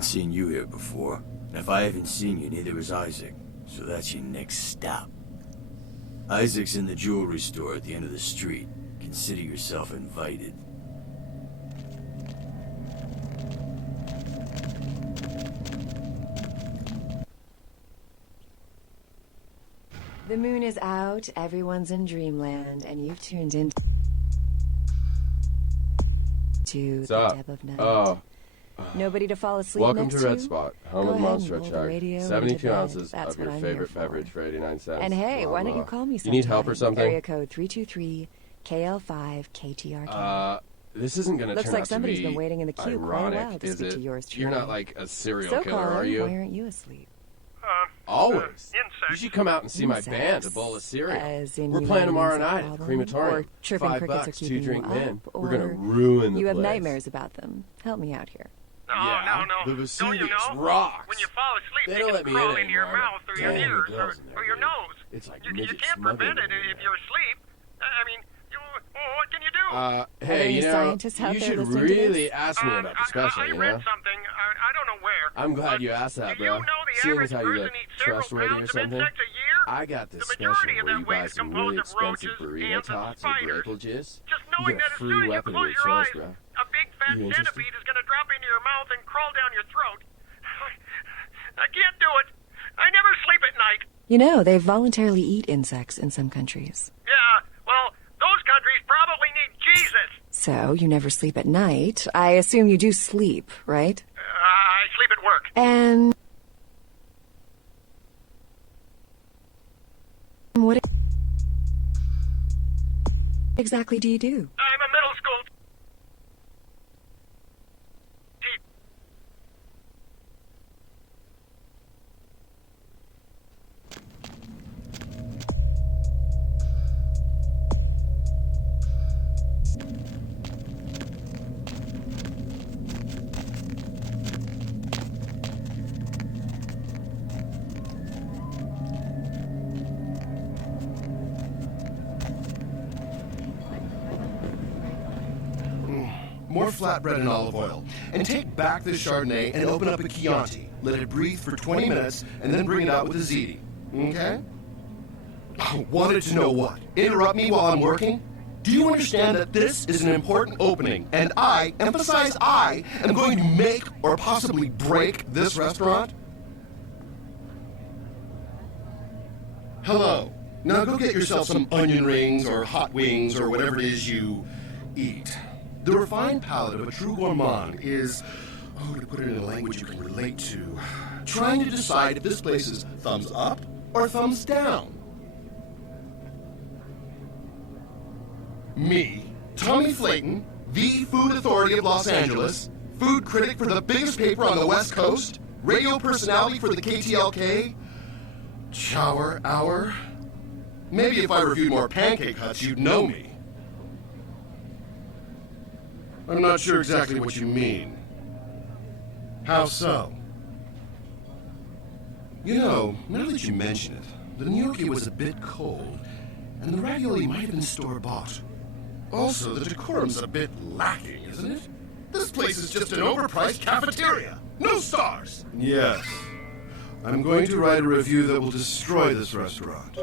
ain't seen you here before. And if I haven't seen you, neither has Isaac. So that's your next stop. Isaac's in the jewelry store at the end of the street. Consider yourself invited. The moon is out, everyone's in dreamland, and you've tuned in to the depth of night. Nobody to fall asleep Welcome next to Red Spot, home of the Monster and roll the Shack. radio 72 into ounces bed. That's of your what I'm here favorite for. beverage for 89 cents. And hey, Blah, why don't blah. you call me You sometime? need help or something? Area code 323-KL5-KTRK. This isn't gonna Looks turn like out to somebody's be been waiting in the queue quite a ironic, while to is speak it? to yours truly. You're not like a serial So, killer, caller, are you? why aren't you asleep? Always. Insects. You should come out and see my Insects. band, a bowl of cereal. As in We're you playing have an tomorrow insect night at the problem? crematorium. Or chirping crickets are $5, keeping 2-drink you men. up? We're gonna Or ruin the you have place. nightmares about them. Help me out here. Yeah, No. the Don't Vesuvius you know? rocks. When you fall asleep, They they don't can let me crawl in into your anymore. mouth or your Damn, the ears girls in there, or your dude. nose. It's like You midget can't prevent it smuggling. if you're asleep. I mean, what can you do? Hey, any you know, scientists out you there should listening to really this? ask me about the special, I you read know? something. I don't know where. I'm glad but you asked that, do you bro. know the Seeing average as how you person look eats several trustworthy or pounds of something, insects a year? I got this The special majority of where that you weight buy is some composed really of expensive roaches, burrito ants, and tots or spiders. Grateful Jizz. Just You knowing get that a as free soon as you weapon in close your your chest, eyes, bro. a big fat You interested? centipede is going to drop into your mouth and crawl down your throat. I can't do it. I never sleep at night. You know, they voluntarily eat insects in some countries. Yeah, well, those countries probably need Jesus. So, you never sleep at night. I assume you do sleep, right? I sleep at work. And what exactly do you do? I'm a middle school teacher. More flatbread and olive oil. And take back this Chardonnay and open up a Chianti. Let it breathe for 20 minutes and then bring it out with a ziti. Okay? Wanted to know what? Interrupt me while I'm working? Do you understand that this is an important opening and I, emphasize I, am going to make or possibly break this restaurant? Hello. Now go get yourself some onion rings or hot wings or whatever it is you eat. The refined palate of a true gourmand is, to put it in a language you can relate to, trying to decide if this place is thumbs up or thumbs down. Me, Tommy Flayton, the food authority of Los Angeles, food critic for the biggest paper on the West Coast, radio personality for the KTLK, Chower Hour. Maybe if I reviewed more Pancake Huts, you'd know me. I'm not sure exactly what you mean. How so? You know, now that you mention it, the gnocchi was a bit cold, and the ravioli might have been store-bought. Also, the decorum's a bit lacking, isn't it? This place is just an overpriced cafeteria. No stars. Yes. I'm going to write a review that will destroy this restaurant.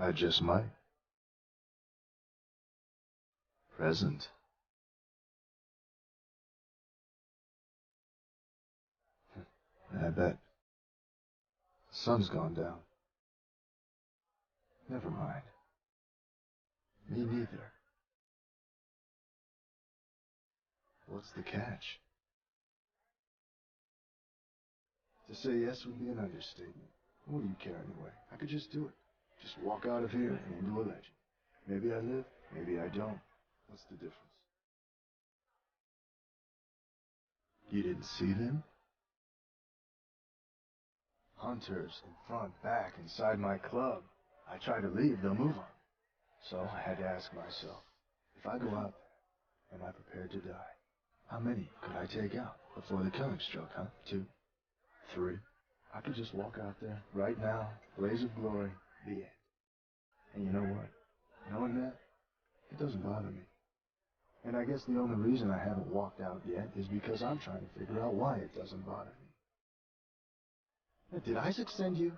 I just might. Present. I bet. The sun's gone down. Never mind. Me neither. What's the catch? To say yes would be an understatement. What do you care anyway? I could just do it. Just walk out of here and into a legend. Maybe I live, maybe I don't. What's the difference? You didn't see them? Hunters in front, back, inside my club. I try to leave, they'll move on. So I had to ask myself, if I go out there, am I prepared to die? How many could I take out before the killing stroke, huh? 2, 3. I could just walk out there, right now, blaze of glory, the end. And you know what? Knowing that, it doesn't bother me. And I guess the only reason I haven't walked out yet is because I'm trying to figure out why it doesn't bother me. Now, did Isaac send you?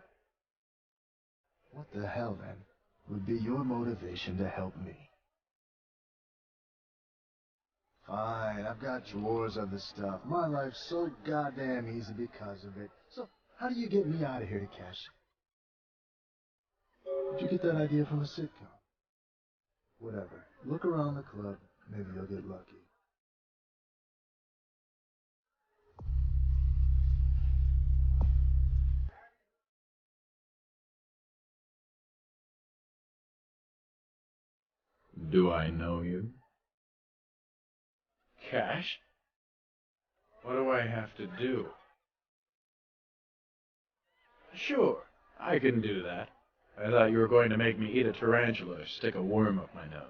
What the hell, then, would be your motivation to help me? Fine, I've got drawers of the stuff. My life's so goddamn easy because of it. So, how do you get me out of here to cash it? Did you get that idea from a sitcom? Whatever. Look around the club. Maybe you'll get lucky. Do I know you? Cash? What do I have to do? Sure, I can do that. I thought you were going to make me eat a tarantula or stick a worm up my nose.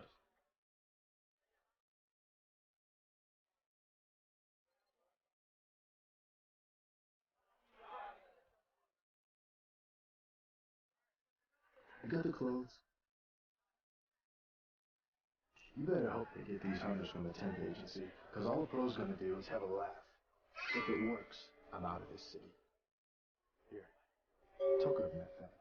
I got the clothes. You better hope they get these hunters from the temp agency, because all the pro's gonna do is have a laugh. If it works, I'm out of this city. Here, token of my thanks.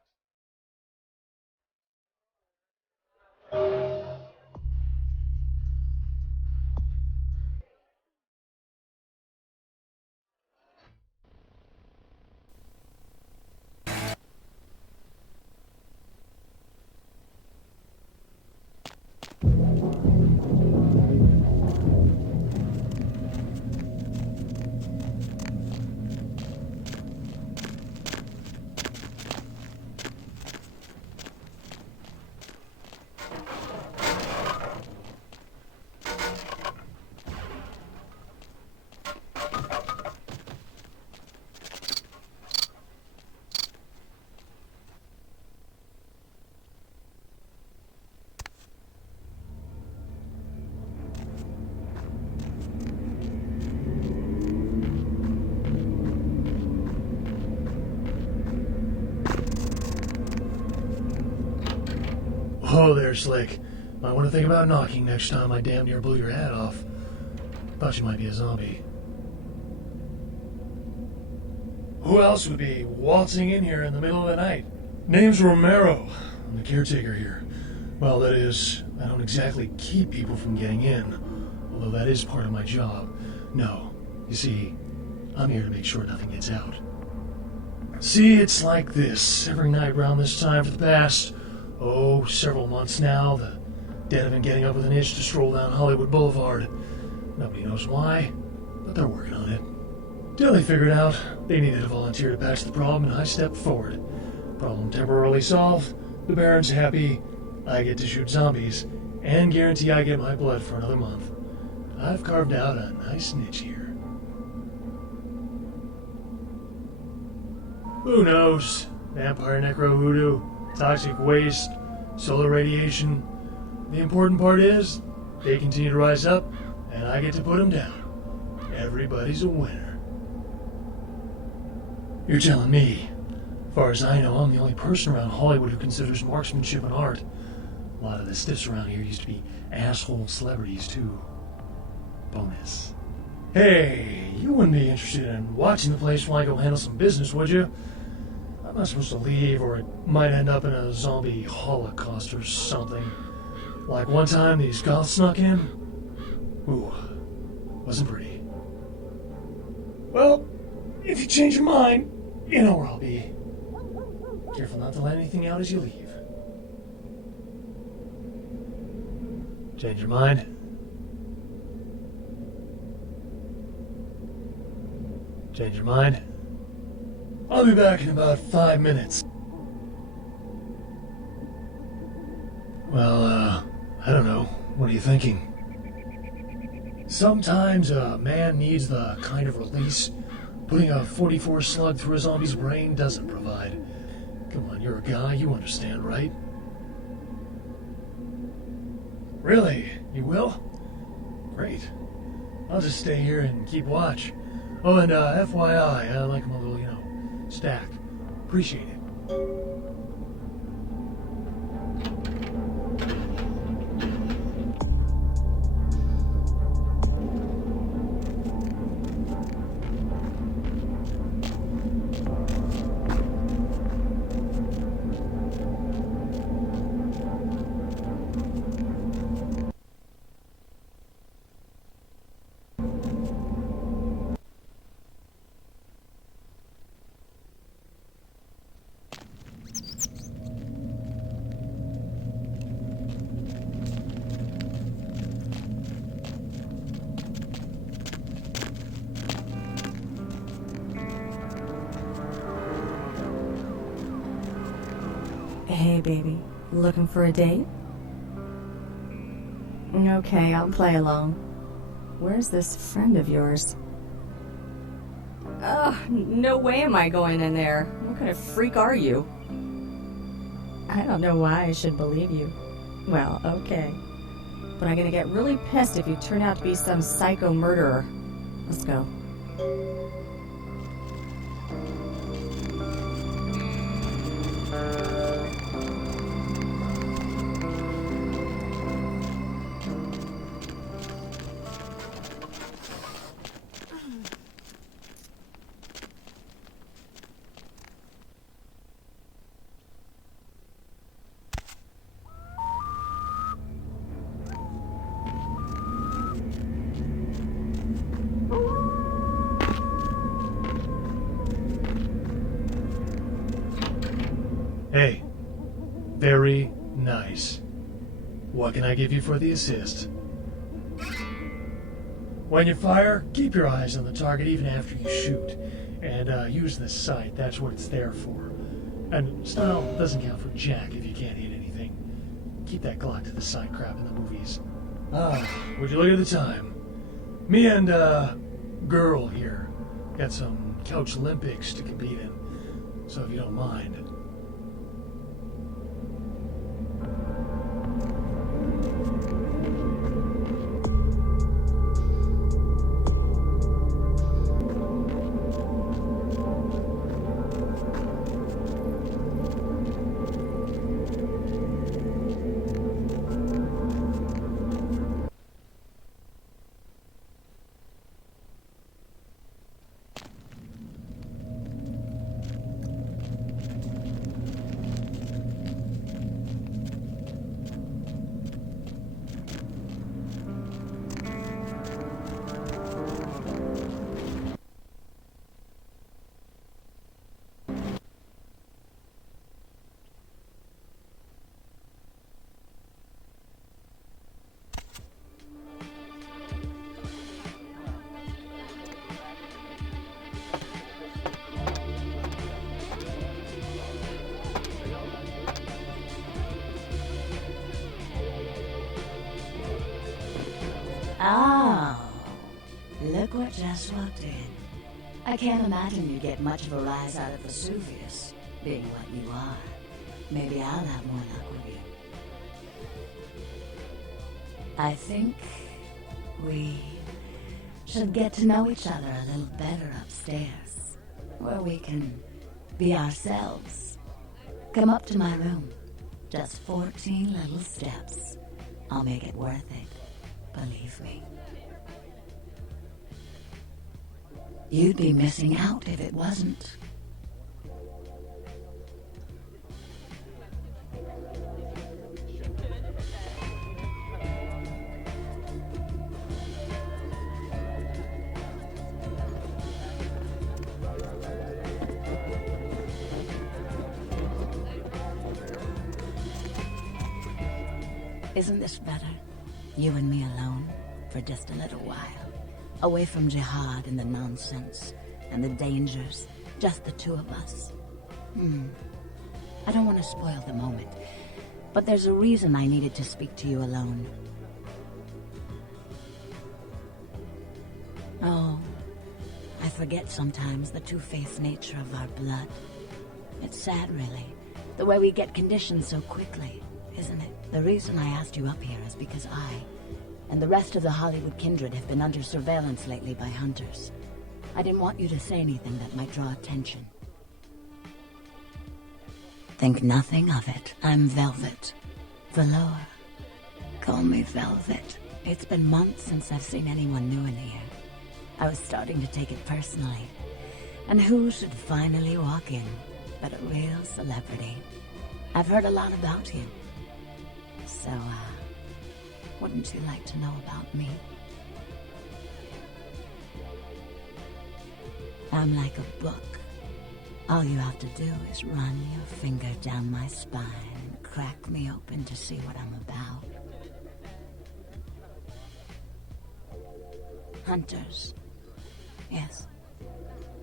Oh, there, Slick. Might want to think about knocking next time I damn near blew your hat off. Thought you might be a zombie. Who else would be waltzing in here in the middle of the night? Name's Romero. I'm the caretaker here. Well, that is, I don't exactly keep people from getting in, although that is part of my job. No, you see, I'm here to make sure nothing gets out. See, it's like this. Every night around this time for the past, several months now, the dead have been getting up with an itch to stroll down Hollywood Boulevard. Nobody knows why, but they're working on it. Till they figured out they needed a volunteer to patch the problem, and I stepped forward. Problem temporarily solved, the Baron's happy, I get to shoot zombies, and guarantee I get my blood for another month. I've carved out a nice niche here. Who knows? Vampire necro voodoo, toxic waste, solar radiation. The important part is, they continue to rise up, and I get to put them down. Everybody's a winner. You're telling me. As far as I know, I'm the only person around Hollywood who considers marksmanship an art. A lot of the stiffs around here used to be asshole celebrities, too. Bonus. Hey, you wouldn't be interested in watching the place while I go handle some business, would you? I'm not supposed to leave, or it might end up in a zombie holocaust or something. Like one time these goths snuck in. Ooh, wasn't pretty. Well, if you change your mind, you know where I'll be. Careful not to let anything out as you leave. Change your mind? Change your mind? I'll be back in about 5 minutes. Well, I don't know. What are you thinking? Sometimes a man needs the kind of release putting a 44 slug through a zombie's brain doesn't provide. Come on, you're a guy, you understand, right? Really? You will? Great. I'll just stay here and keep watch. Oh, and FYI, I like my little, stack. Appreciate it. Hey, baby. Looking for a date? Okay, I'll play along. Where's this friend of yours? Ugh, no way am I going in there. What kind of freak are you? I don't know why I should believe you. Well, okay. But I'm gonna get really pissed if you turn out to be some psycho murderer. Let's go. Hey, very nice. What can I give you for the assist? When you fire, keep your eyes on the target even after you shoot. And use the sight, that's what it's there for. And style doesn't count for jack if you can't hit anything. Keep that Glock to the side crap in the movies. Would you look at the time? Me and, girl here got some couch Olympics to compete in. So if you don't mind. Oh, look what just walked in. I can't imagine you get much of a rise out of Vesuvius, being what you are. Maybe I'll have more luck with you. I think we should get to know each other a little better upstairs, where we can be ourselves. Come up to my room. Just 14 little steps. I'll make it worth it. Believe me. You'd be missing out if it wasn't. Isn't this better? You and me alone, for just a little while. Away from jihad and the nonsense, and the dangers. Just the two of us. I don't want to spoil the moment, but there's a reason I needed to speak to you alone. Oh, I forget sometimes the two-faced nature of our blood. It's sad, really, the way we get conditioned so quickly, isn't it? The reason I asked you up here is because I, and the rest of the Hollywood kindred have been under surveillance lately by hunters. I didn't want you to say anything that might draw attention. Think nothing of it. I'm Velvet. Velour. Call me Velvet. It's been months since I've seen anyone new in here. I was starting to take it personally. And who should finally walk in but a real celebrity? I've heard a lot about you. So, wouldn't you like to know about me? I'm like a book. All you have to do is run your finger down my spine and crack me open to see what I'm about. Hunters. Yes.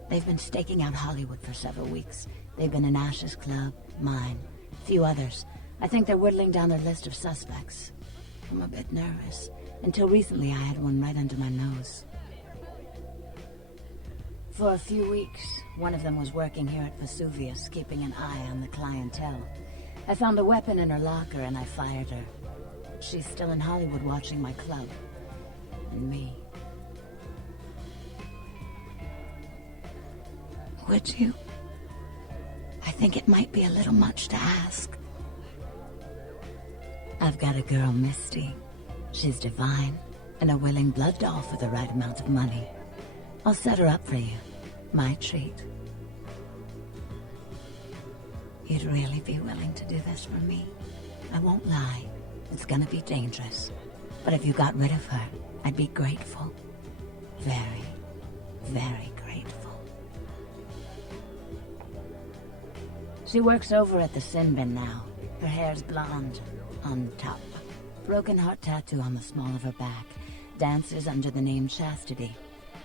They've been staking out Hollywood for several weeks. They've been in Ash's club, mine, a few others. I think they're whittling down their list of suspects. I'm a bit nervous. Until recently, I had one right under my nose. For a few weeks, one of them was working here at Vesuvius, keeping an eye on the clientele. I found a weapon in her locker and I fired her. She's still in Hollywood watching my club. And me. Would you? I think it might be a little much to ask. I've got a girl, Misty. She's divine, and a willing blood doll for the right amount of money. I'll set her up for you. My treat. You'd really be willing to do this for me? I won't lie. It's gonna be dangerous. But if you got rid of her, I'd be grateful. Very, very grateful. She works over at the sin bin now. Her hair's blonde, on top. Broken heart tattoo on the small of her back. Dances under the name Chastity.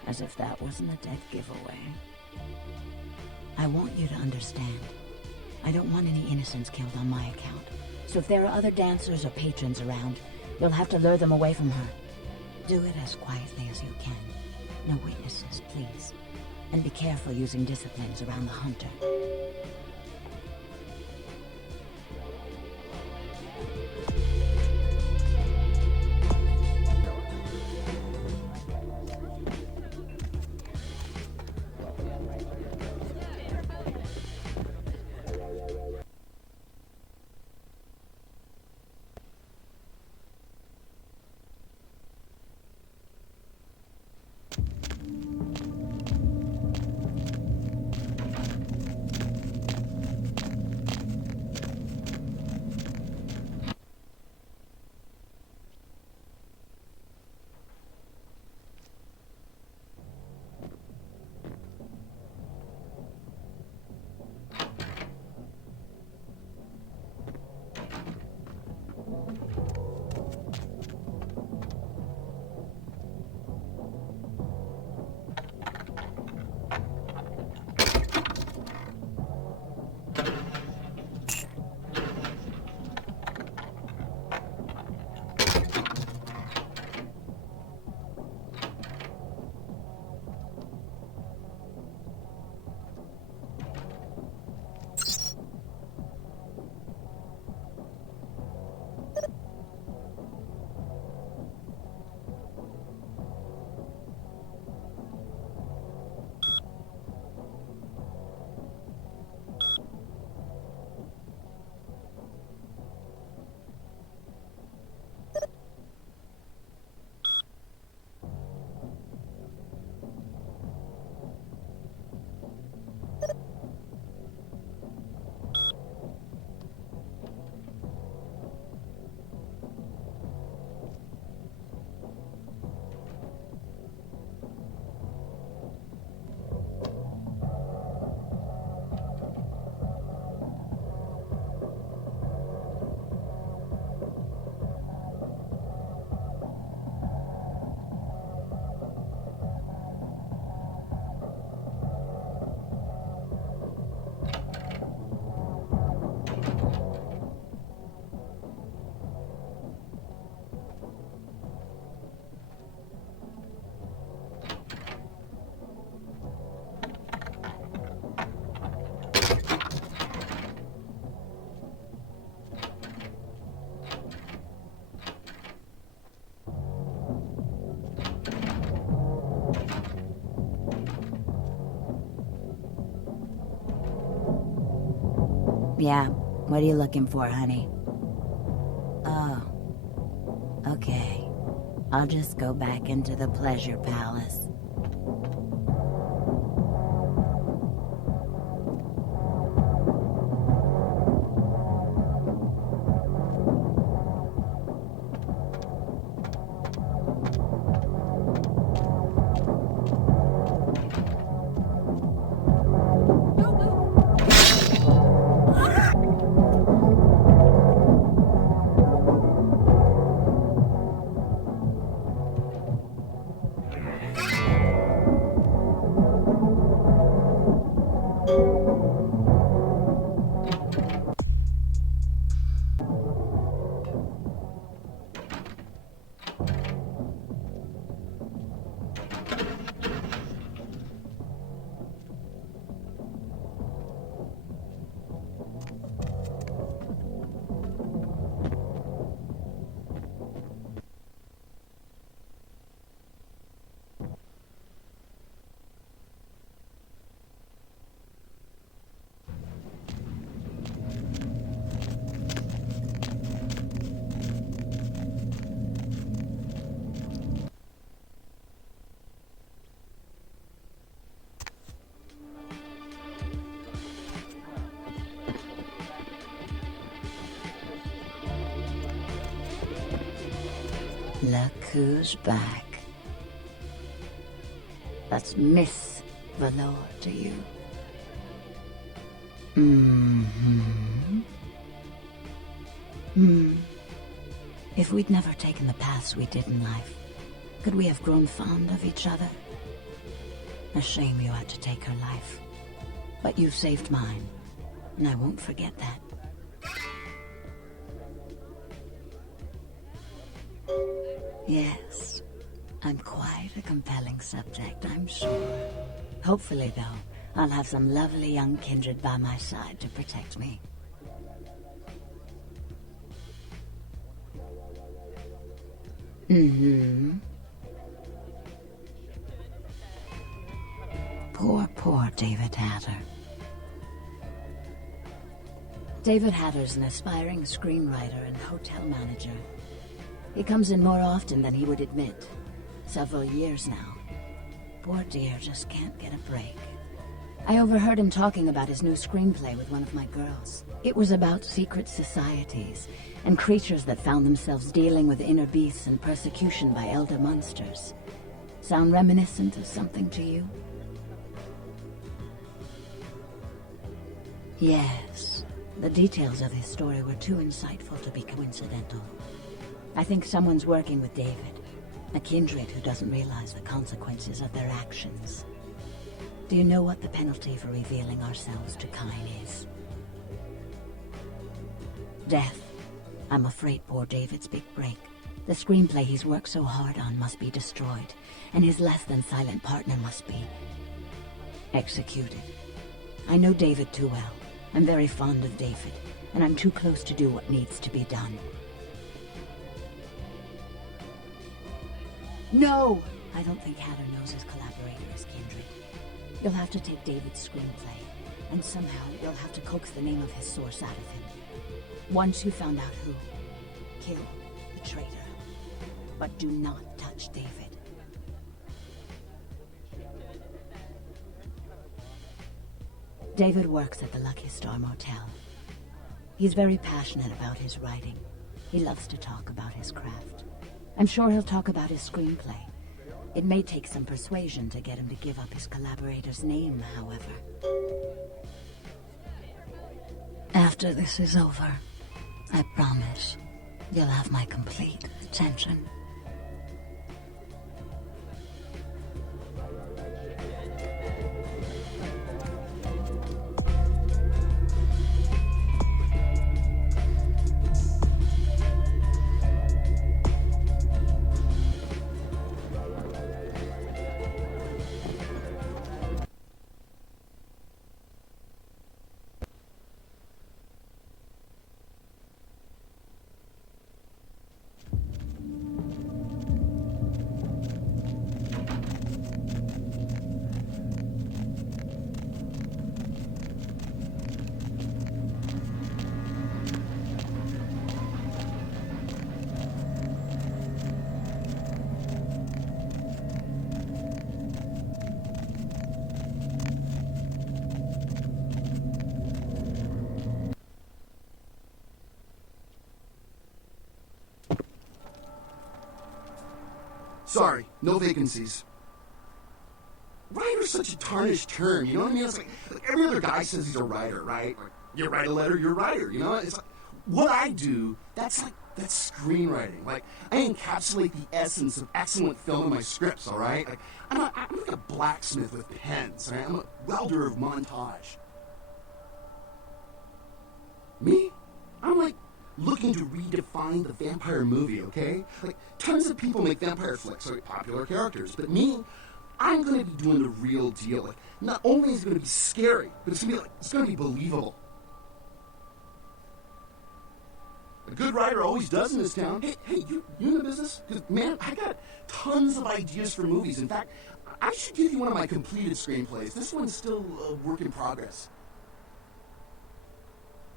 As if that wasn't a dead giveaway. I want you to understand. I don't want any innocents killed on my account. So if there are other dancers or patrons around, you'll have to lure them away from her. Do it as quietly as you can. No witnesses, please. And be careful using disciplines around the hunter. Yeah, what are you looking for, honey? Oh, okay. I'll just go back into the pleasure palace. Look who's back. That's Miss Valor to you. If we'd never taken the paths we did in life, could we have grown fond of each other? A shame you had to take her life. But you saved mine, and I won't forget that. Yes, I'm quite a compelling subject, I'm sure. Hopefully, though, I'll have some lovely young kindred by my side to protect me. Poor David Hatter. David Hatter's an aspiring screenwriter and hotel manager. He comes in more often than he would admit. Several years now. Poor dear just can't get a break. I overheard him talking about his new screenplay with one of my girls. It was about secret societies and creatures that found themselves dealing with inner beasts and persecution by elder monsters. Sound reminiscent of something to you? Yes. The details of his story were too insightful to be coincidental. I think someone's working with David, a kindred who doesn't realize the consequences of their actions. Do you know what the penalty for revealing ourselves to Kine is? Death. I'm afraid poor David's big break. The screenplay he's worked so hard on must be destroyed, and his less-than-silent partner must be executed. I know David too well. I'm very fond of David, and I'm too close to do what needs to be done. No! I don't think Hatter knows his collaborator is kindred. You'll have to take David's screenplay, and somehow you'll have to coax the name of his source out of him. Once you found out who, kill the traitor. But do not touch David. David works at the Lucky Star Motel. He's very passionate about his writing. He loves to talk about his craft. I'm sure he'll talk about his screenplay. It may take some persuasion to get him to give up his collaborator's name, however. After this is over, I promise you'll have my complete attention. Sorry, no vacancies. Writer's such a tarnished term, you know what I mean? It's like every other guy says he's a writer, right? Like, you write a letter, you're a writer, you know? It's like, what I do, that's screenwriting. Like, I encapsulate the essence of excellent film in my scripts, all right? Like, I'm like a blacksmith with pens, all right? I'm a welder of montage. Me? I'm like looking to redefine the vampire movie, okay? Like, tons of people make vampire flicks, like popular characters, but me, I'm gonna be doing the real deal. Like, not only is it gonna be scary, but it's gonna be believable. A good writer always does in this town. Hey, you in the business? Because, man, I got tons of ideas for movies. In fact, I should give you one of my completed screenplays. This one's still a work in progress.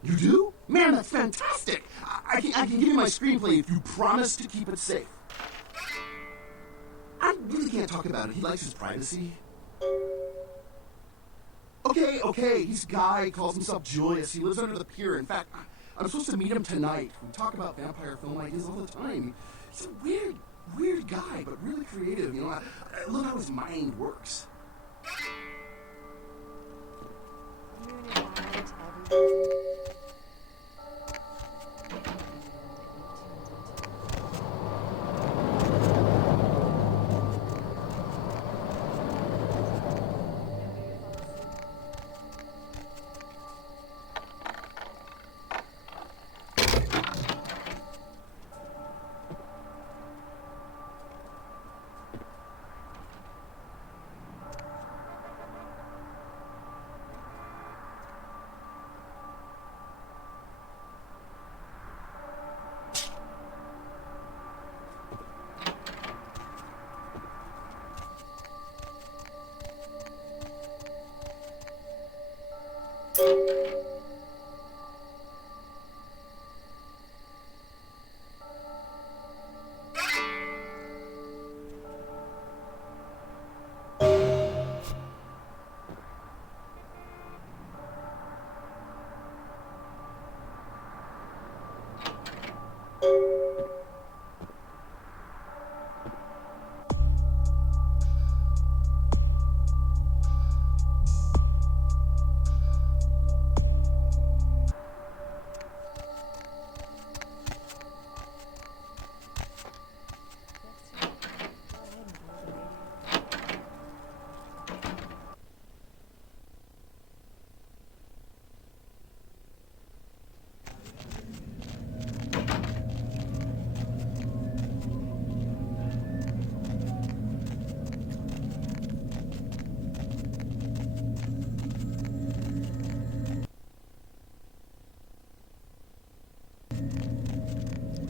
You do? Man, that's fantastic! I can give you my screenplay if you promise to keep it safe. I really can't talk about it. He likes his privacy. Okay, he's a guy, calls himself Julius. He lives under the pier. In fact, I'm supposed to meet him tonight. We talk about vampire film ideas all the time. He's a weird guy, but really creative. You know, I love how his mind works.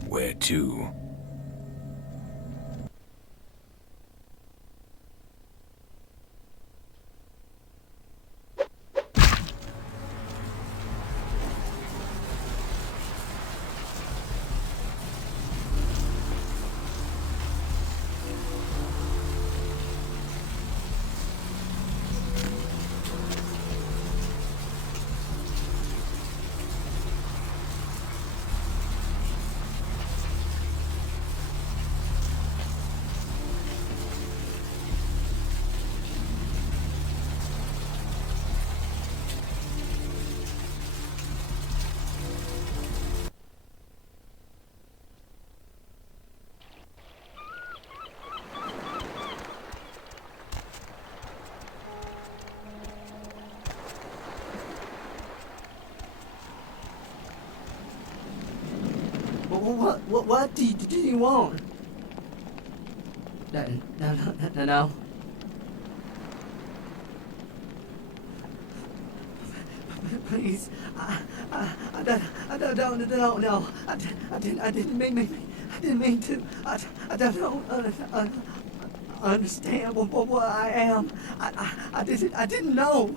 Where to? What do you want? No. Please, I don't know. I didn't mean to. I don't understand what I am. I didn't know.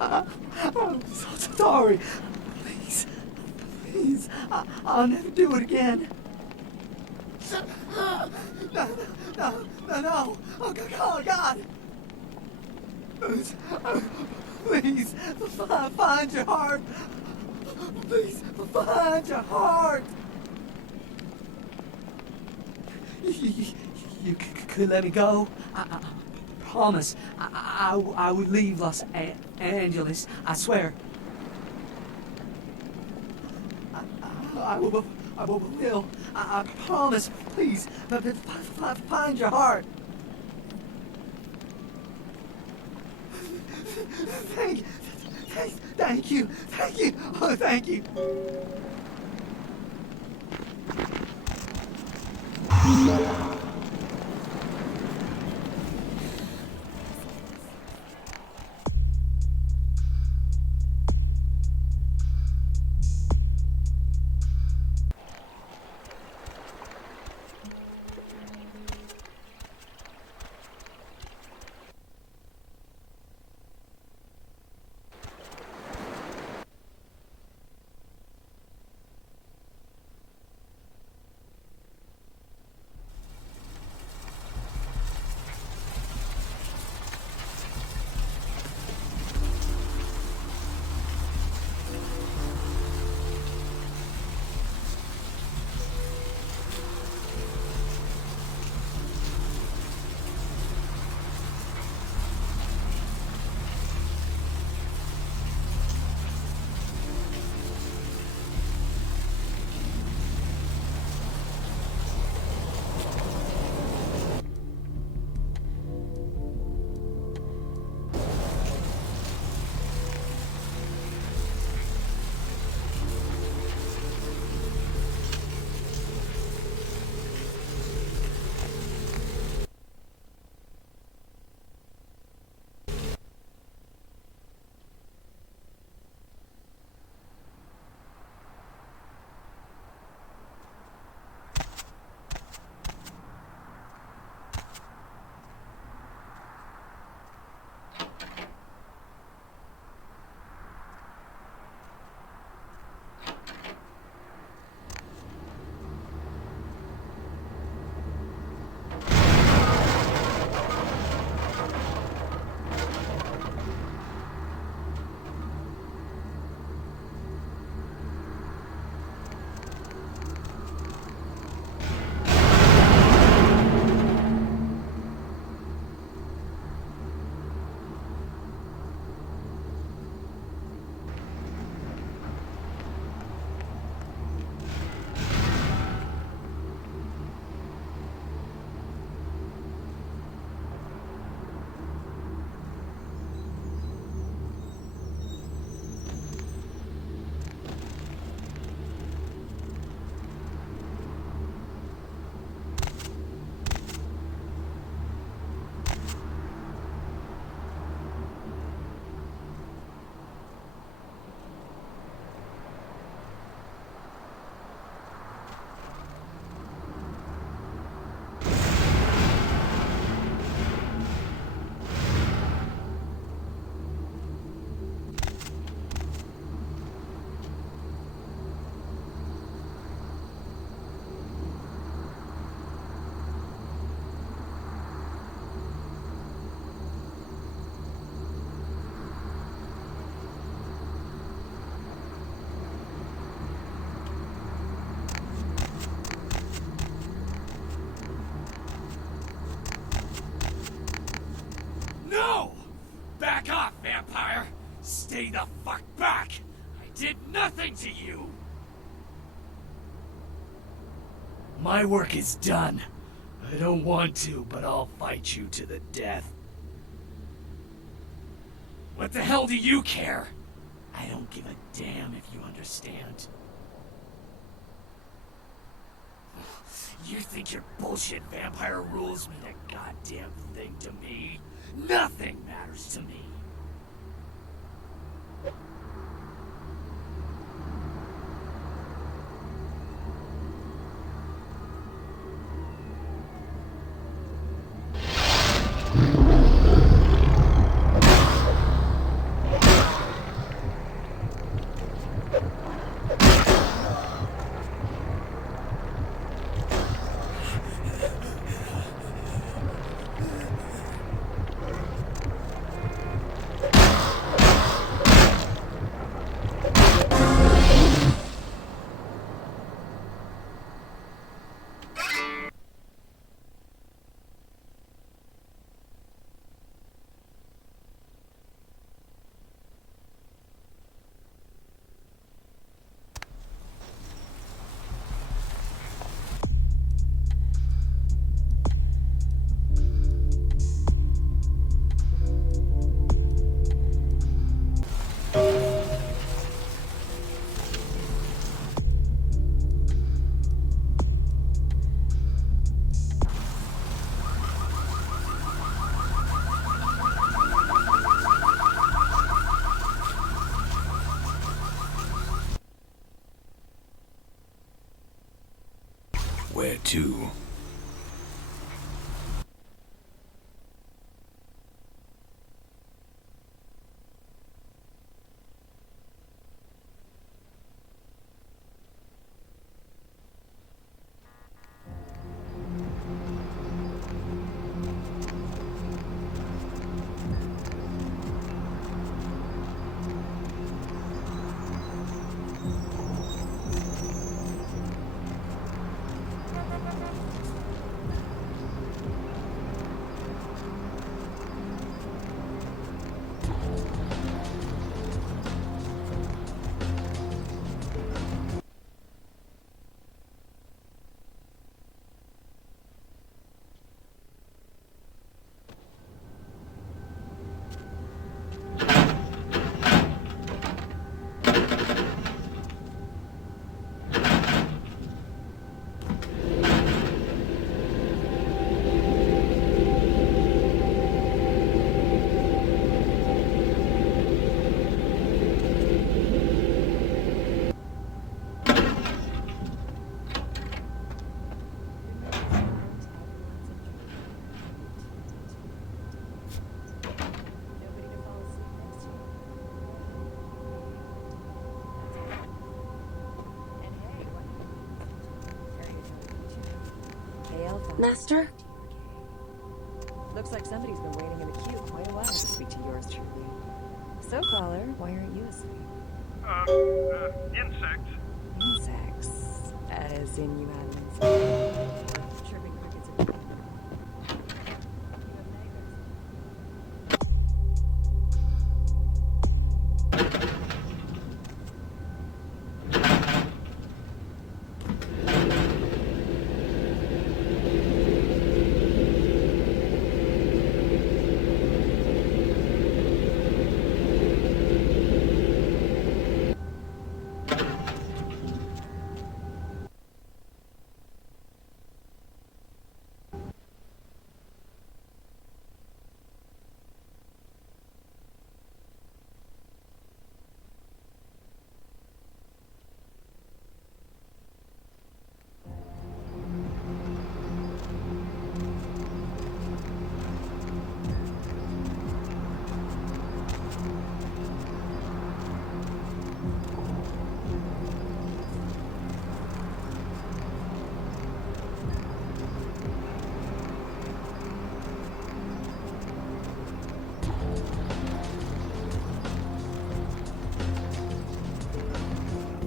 I'm so sorry. Please, I'll never do it again. No. Oh, God. Please, find your heart. Please, find your heart. You could let me go? I promise. I would leave Los Angeles. I swear. I will. I promise. Please, find your heart. Thank you. Oh, thank you. Stay the fuck back! I did nothing to you! My work is done. I don't want to, but I'll fight you to the death. What the hell do you care? I don't give a damn if you understand. You think your bullshit vampire rules mean a goddamn thing to me? Nothing matters to me. to? Master? Looks like somebody's been waiting in the queue quite a while to speak to yours truly. So, caller, why aren't you asleep? Insects. Insects? As in you have insects? Chirping crickets in the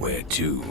Where to?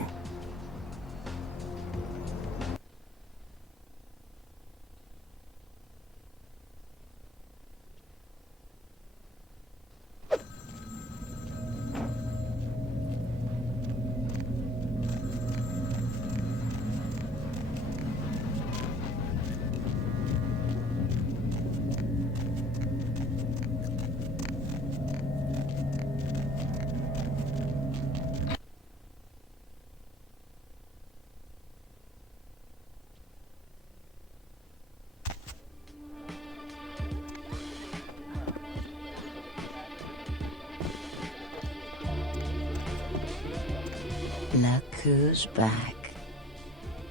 Look who's back.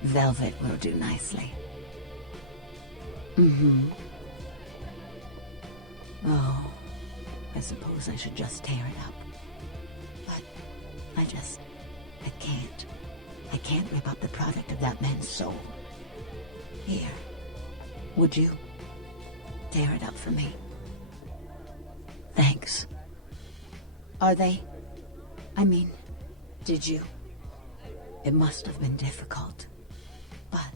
Velvet will do nicely. Oh, I suppose I should just tear it up. But I can't. I can't rip up the product of that man's soul. Here, would you tear it up for me? Thanks. Are they? I mean, did you? It must have been difficult. But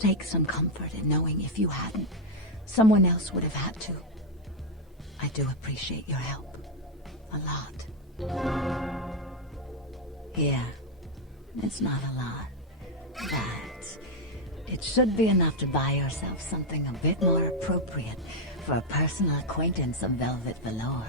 take some comfort in knowing if you hadn't, someone else would have had to. I do appreciate your help. A lot. Yeah, it's not a lot. But it should be enough to buy yourself something a bit more appropriate for a personal acquaintance of Velvet Velour.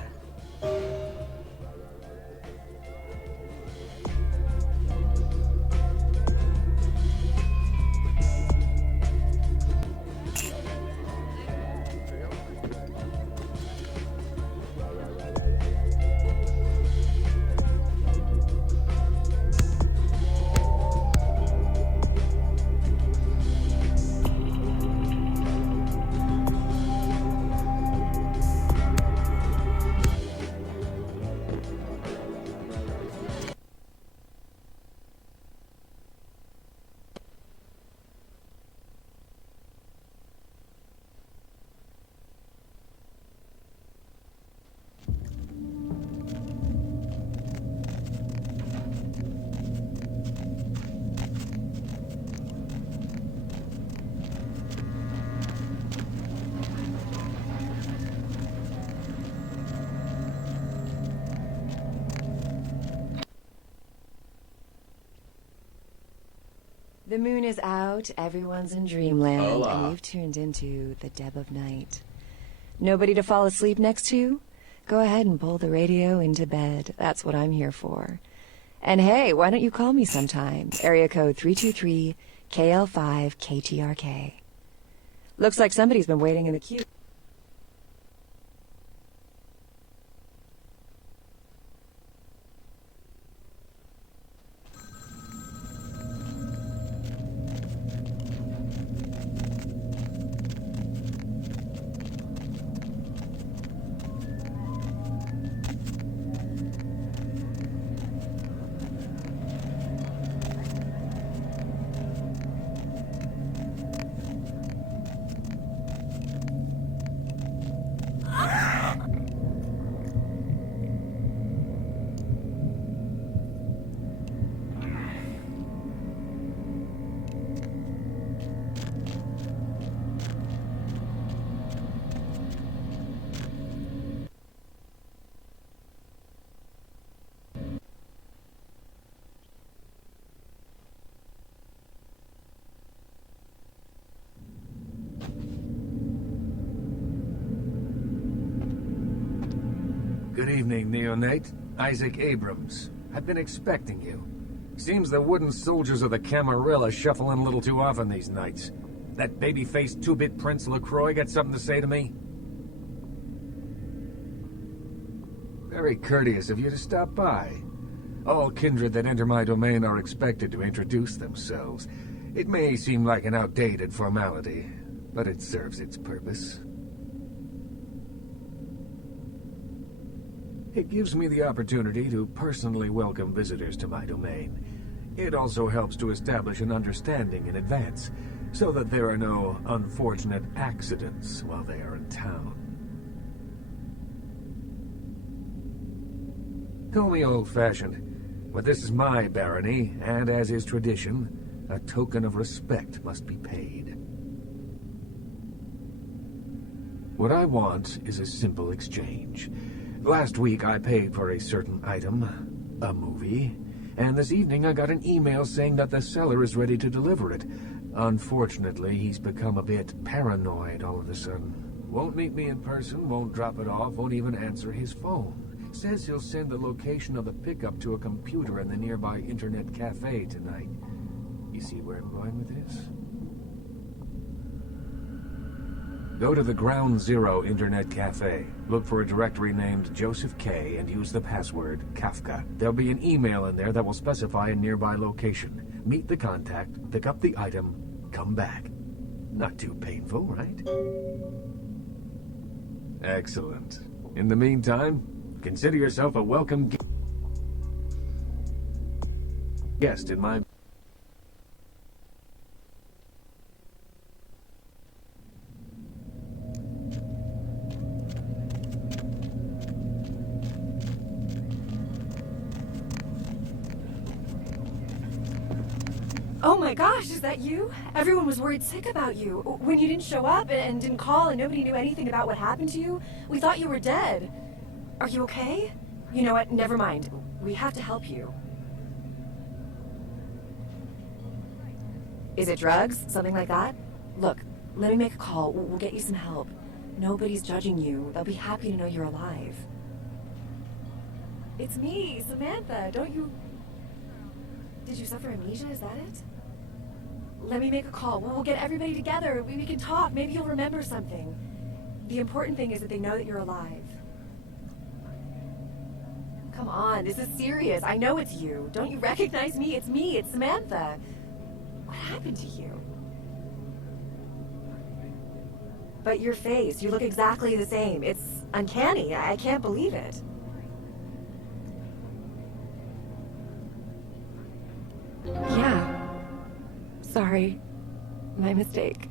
The moon is out, everyone's in dreamland, Hola. and you've tuned into the Deb of Night. Nobody to fall asleep next to? Go ahead and pull the radio into bed. That's what I'm here for. And hey, why don't you call me sometime? Area code 323-KL5-KTRK. Looks like somebody's been waiting in the queue. Good evening, neonate. Isaac Abrams. I've been expecting you. Seems the wooden soldiers of the Camarilla shuffling a little too often these nights. That baby-faced two-bit Prince LaCroix got something to say to me? Very courteous of you to stop by. All kindred that enter my domain are expected to introduce themselves. It may seem like an outdated formality, but it serves its purpose. It gives me the opportunity to personally welcome visitors to my domain. It also helps to establish an understanding in advance, so that there are no unfortunate accidents while they are in town. Call me old-fashioned, but this is my barony, and as is tradition, a token of respect must be paid. What I want is a simple exchange. Last week I paid for a certain item, a movie, and this evening I got an email saying that the seller is ready to deliver it. Unfortunately, he's become a bit paranoid all of a sudden. Won't meet me in person, won't drop it off, won't even answer his phone. Says he'll send the location of the pickup to a computer in the nearby internet cafe tonight. You see where I'm going with this? Go to the Ground Zero Internet Cafe. Look for a directory named Joseph K. and use the password Kafka. There'll be an email in there that will specify a nearby location. Meet the contact, pick up the item, come back. Not too painful, right? Excellent. In the meantime, consider yourself a welcome guest in my... Oh my gosh, is that you? Everyone was worried sick about you. When you didn't show up and didn't call and nobody knew anything about what happened to you, we thought you were dead. Are you okay? You know what? Never mind. We have to help you. Is it drugs? Something like that? Look, let me make a call. We'll get you some help. Nobody's judging you. They'll be happy to know you're alive. It's me, Samantha. Don't you... Did you suffer amnesia? Is that it? Let me make a call. We'll get everybody together. We can talk. Maybe you'll remember something. The important thing is that they know that you're alive. Come on, this is serious. I know it's you. Don't you recognize me? It's me. It's Samantha. What happened to you? But your face, you look exactly the same. It's uncanny. I can't believe it. Yeah. Sorry. My mistake.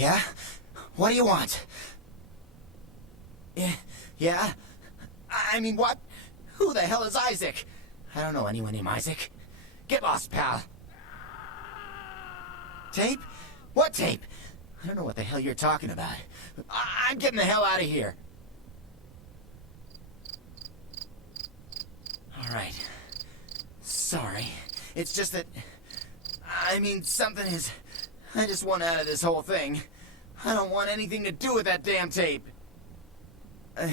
Yeah? What do you want? Yeah? I mean, what? Who the hell is Isaac? I don't know anyone named Isaac. Get lost, pal. Tape? What tape? I don't know what the hell you're talking about. I'm getting the hell out of here. All right. Sorry. It's just that... I mean, something is... I just want out of this whole thing. I don't want anything to do with that damn tape. I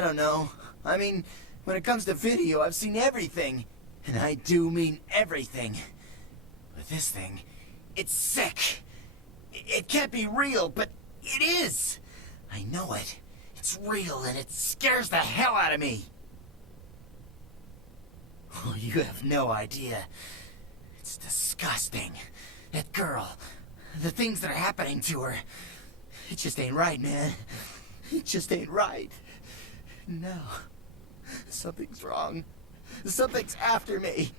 don't know. I mean, when it comes to video, I've seen everything. And I do mean everything. But this thing, it's sick. It can't be real, but it is. I know it. It's real, and it scares the hell out of me. Oh, you have no idea. It's disgusting. That girl, the things that are happening to her. It just ain't right, man. It just ain't right. No. Something's wrong. Something's after me.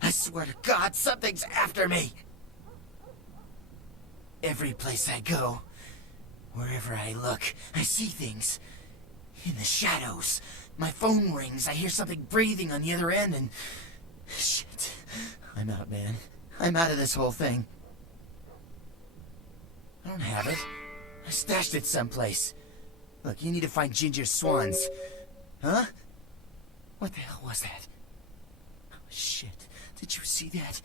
I swear to God, something's after me. Every place I go, wherever I look, I see things. In the shadows. My phone rings, I hear something breathing on the other end, and... Shit. I'm out, man. I'm out of this whole thing. I don't have it. I stashed it someplace. Look, you need to find Ginger's swans. Huh? What the hell was that? Oh, shit. Did you see that?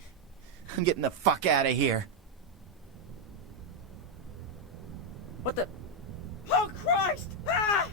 I'm getting the fuck out of here. What the... Oh, Christ! Ah!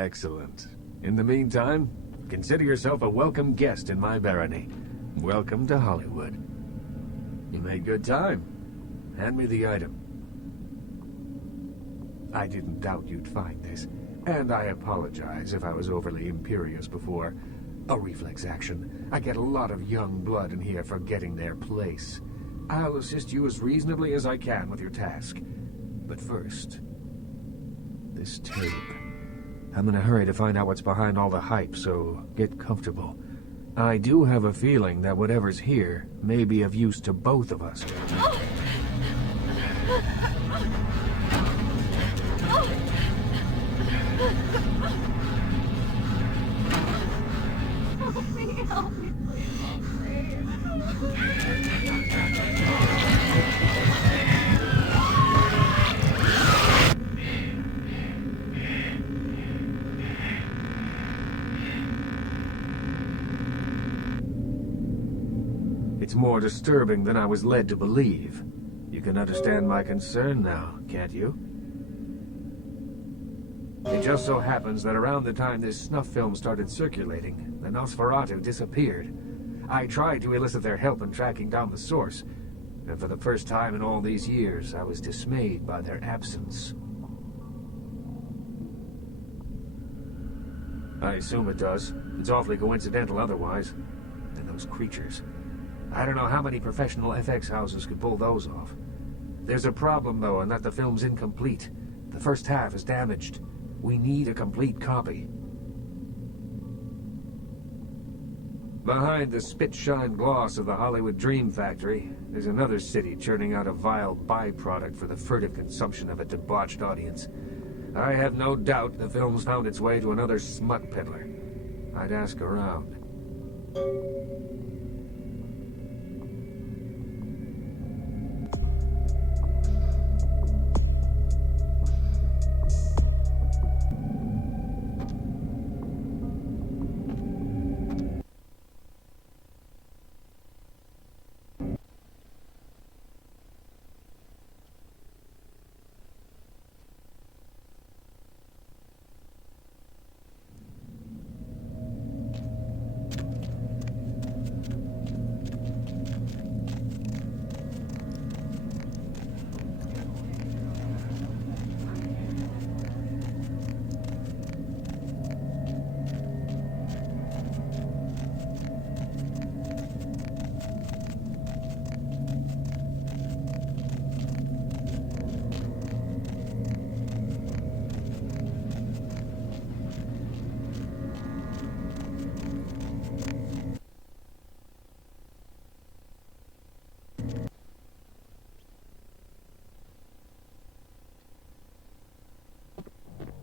Excellent. In the meantime, consider yourself a welcome guest in my barony. Welcome to Hollywood. You made good time. Hand me the item. I didn't doubt you'd find this, and I apologize if I was overly imperious before. A reflex action. I get a lot of young blood in here forgetting their place. I'll assist you as reasonably as I can with your task. But first, this tape. I'm in a hurry to find out what's behind all the hype, so get comfortable. I do have a feeling that whatever's here may be of use to both of us. Help me, please. It's more disturbing than I was led to believe. You can understand my concern now, can't you? It just so happens that around the time this snuff film started circulating, the Nosferatu disappeared. I tried to elicit their help in tracking down the source, and for the first time in all these years, I was dismayed by their absence. I assume it does. It's awfully coincidental otherwise. And those creatures. I don't know how many professional FX houses could pull those off. There's a problem, though, in that the film's incomplete. The first half is damaged. We need a complete copy. Behind the spit-shine gloss of the Hollywood Dream Factory, there's another city churning out a vile byproduct for the furtive consumption of a debauched audience. I have no doubt the film's found its way to another smut peddler. I'd ask around.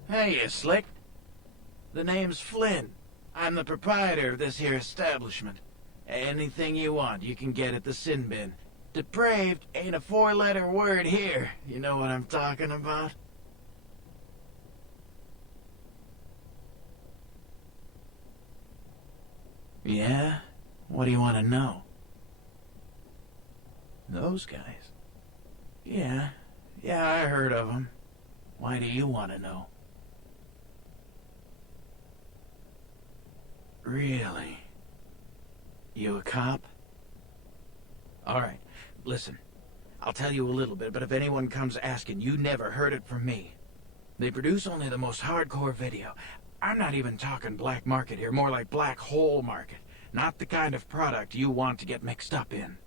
Hey, you slick. The name's Flynn. I'm the proprietor of this here establishment. Anything you want, you can get at the sin bin. Depraved ain't a four-letter word here. You know what I'm talking about? Yeah? What do you want to know? Those guys? Yeah, I heard of them. Why do you want to know? Really? You a cop? Alright, listen. I'll tell you a little bit, but if anyone comes asking, you never heard it from me. They produce only the most hardcore video. I'm not even talking black market here, more like black hole market. Not the kind of product you want to get mixed up in.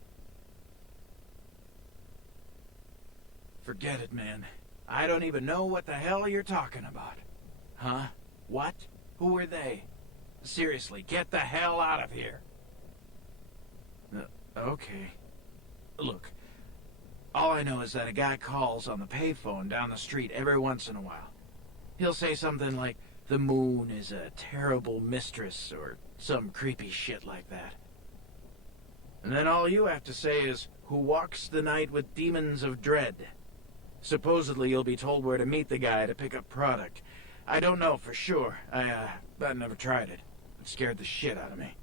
Forget it, man. I don't even know what the hell you're talking about. Huh? What? Who are they? Seriously, get the hell out of here. Okay. Look, all I know is that a guy calls on the payphone down the street every once in a while. He'll say something like, the moon is a terrible mistress, or some creepy shit like that. And then all you have to say is, who walks the night with demons of dread. Supposedly you'll be told where to meet the guy to pick up product. I don't know for sure. I never tried it. It scared the shit out of me.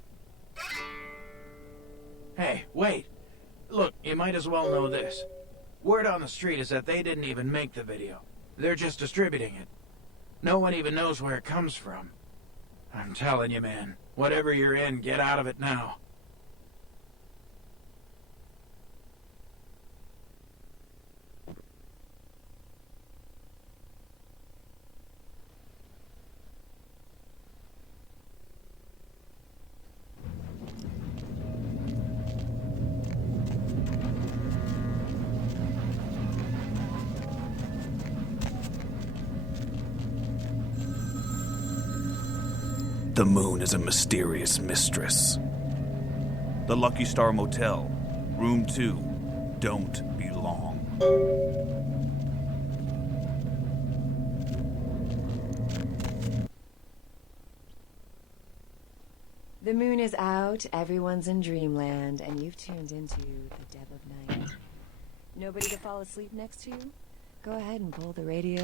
Hey, wait. Look, you might as well know this. Word on the street is that they didn't even make the video. They're just distributing it. No one even knows where it comes from. I'm telling you, man, whatever you're in, get out of it now. The moon is a mysterious mistress. The Lucky Star Motel, Room 2, don't be long. The moon is out, everyone's in dreamland, and you've tuned into the dead of night. Nobody to fall asleep next to you? Go ahead and pull the radio.